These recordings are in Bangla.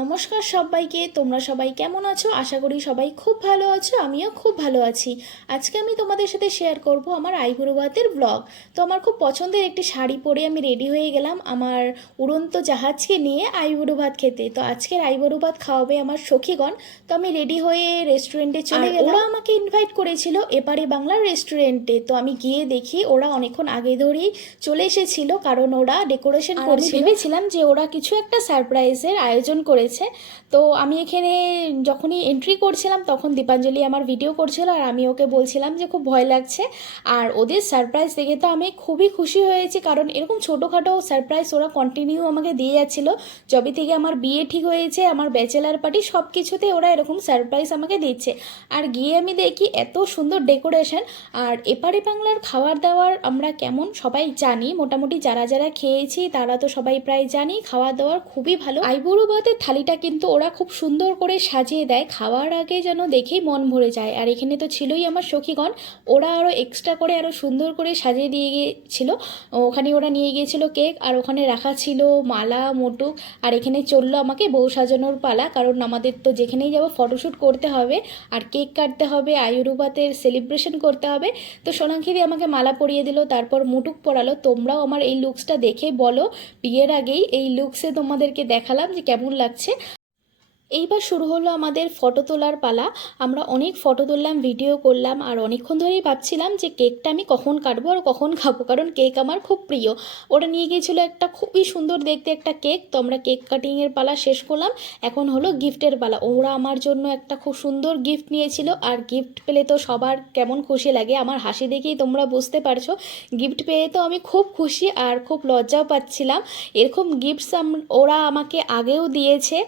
নমস্কার সবাইকে তোমরা সবাই কেমন আছো? আশা করি সবাই খুব ভালো আছো আমিও খুব ভালো আছি। আজকে আমি তোমাদের সাথে শেয়ার করব আমার আইবুড়োবাতের ব্লগ তো আমার খুব পছন্দের একটি শাড়ি পরে আমি রেডি হয়ে গেলাম আমার উড়ন্ত জাহাজকে নিয়ে ভাত খেতে। তো আজকের ভাত খাওয়াবে আমার সখীগণ। তো আমি রেডি হয়ে রেস্টুরেন্টে চলে গেলাম। ওরা আমাকে ইনভাইট করেছিল এপারে বাংলার রেস্টুরেন্টে তো আমি গিয়ে দেখি ওরা অনেকক্ষণ আগে ধরেই চলে এসেছিল কারণ ওরা ডেকোরেশন করছিল। ভেবেছিলাম যে ওরা কিছু একটা সারপ্রাইজের আয়োজন করেছে তো আমি এখানে যখনই এন্ট্রি করছিলাম, তখন দীপাঞ্জলি আমার ভিডিও করছিল আর আমি ওকে বলছিলাম যে খুব ভয় লাগছে। আর ওদের সারপ্রাইজ দেখে তো আমি খুবই খুশি হয়েছি, কারণ এরকম ছোটোখাটো সারপ্রাইজ ওরা কন্টিনিউ আমাকে দিয়ে যাচ্ছিল। যবে থেকে আমার বিয়ে ঠিক হয়েছে, আমার ব্যাচেলার পার্টি সব কিছুতে ওরা এরকম সারপ্রাইজ আমাকে দিচ্ছে। আর গিয়ে আমি দেখি এত সুন্দর ডেকোরেশন আর এপারে বাংলার খাবার দাবার আমরা কেমন সবাই জানি। মোটামুটি যারা যারা খেয়েছি তারা তো সবাই প্রায় জানি, খাওয়া দাওয়ার খুবই ভালো। আইবুড়ো ভাতের থালিটা কিন্তু ওরা খুব সুন্দর করে সাজিয়ে দেয়। খাওয়ার আগে যেন দেখেই মন ভরে যায়। আর এখানে তো ছিলই আমার সখীগণ। ওরা আরও এক্সট্রা করে আরও সুন্দর করে সাজিয়ে দিয়ে গিয়েছিল। ওখানে ওরা নিয়ে গিয়েছিল কেক আর ওখানে রাখা ছিল মালা, মোটু, আর এখানে চলল আমাকে বউ সাজানোর পালা। কারণ আমাদের তো যেখানেই যাব ফটোশ্যুট করতে হবে, আর কেক কাটতে হবে, আয়ুর্বাদের সেলিব্রেশন করতে হবে। তো সোনাক্ষীদি আমাকে মালা পরিয়ে দিল, তারপর মুটুক পরালো। তোমরাও আমার এই লুকসটা দেখে বলো। বিয়ের আগেই এই লুকসে তোমাদেরকে দেখালাম যে কেমন লাগছে। যাচ্ছে। এইবার শুরু হলো আমাদের ফটো তোলার পালা। আমরা অনেক ফটো তুললাম ভিডিও করলাম, আর অনেকক্ষণ ধরেই ভাবছিলাম যে কেকটা আমি কখন কাটবো আর কখন খাব, কারণ কেক আমার খুব প্রিয়। ওরা নিয়ে গিয়েছিল একটা খুবই সুন্দর দেখতে একটা কেক তো আমরা কেক কাটিংয়ের পালা শেষ করলাম। এখন হলো গিফটের পালা। ওরা আমার জন্য একটা খুব সুন্দর গিফট নিয়েছিল। আর গিফট পেলে তো সবার কেমন খুশি লাগে, আমার হাসি দেখেই তোমরা বুঝতে পারছ। গিফট পেয়ে তো আমি খুব খুশি আর খুব লজ্জাও পাচ্ছিলাম। এরকম গিফটস ওরা আমাকে আগেও দিয়েছে।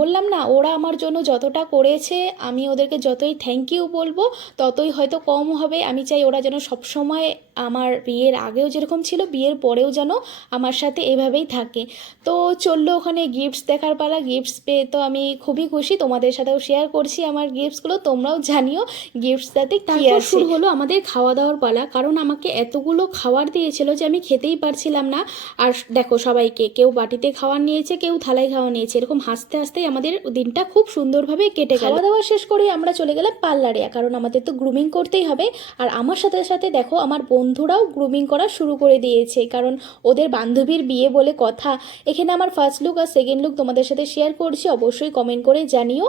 বললাম না ওরা আমার জন্য যতটা করেছে আমি ওদেরকে যতই থ্যাংক ইউ বলব ততই হয়তো কম হবে। আমি চাই ওরা যেন সবসময় আমার বিয়ের আগেও যেরকম ছিল বিয়ের পরেও যেন আমার সাথে এভাবেই থাকে। তো চলল ওখানে গিফটস দেখার পালা। গিফটস পেয়ে তো আমি খুবই খুশি। তোমাদের সাথেও শেয়ার করছি আমার গিফটসগুলো তোমরাও জানিও গিফটসটাতে কী আছে। শুরু হলো আমাদের খাওয়া দাওয়ার পালা। কারণ আমাকে এতগুলো খাবার দিয়েছিল যে আমি খেতেই পারছিলাম না। আর দেখো সবাইকে কেউ বাটিতে খাওয়ার নিয়েছে কেউ থালায় খাওয়া নিয়েছে। এরকম হাসতে হাসতেই আমাদের দিনটা খুব সুন্দরভাবে কেটে গেল। খাওয়া দাওয়া শেষ করে আমরা চলে গেলাম পার্লারে, কারণ আমাদের তো গ্রুমিং করতেই হবে। আর আমার সাথে সাথে দেখো, আমার বন্ধুরাও গ্রুমিং করা শুরু করে দিয়েছে, কারণ ওদের বান্ধবীর বিয়ে বলে কথা। এখানে আমার ফার্স্ট লুক আর সেকেন্ড লুক তোমাদের সাথে শেয়ার করছি, অবশ্যই কমেন্ট করে জানিও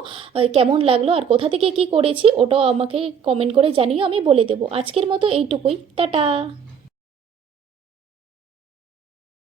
কেমন লাগল আর কোথা থেকে কি করেছি, ওটাও আমাকে কমেন্ট করে জানিও, আমি বলে দেবো। আজকের মতো এইটুকুই, টাটা!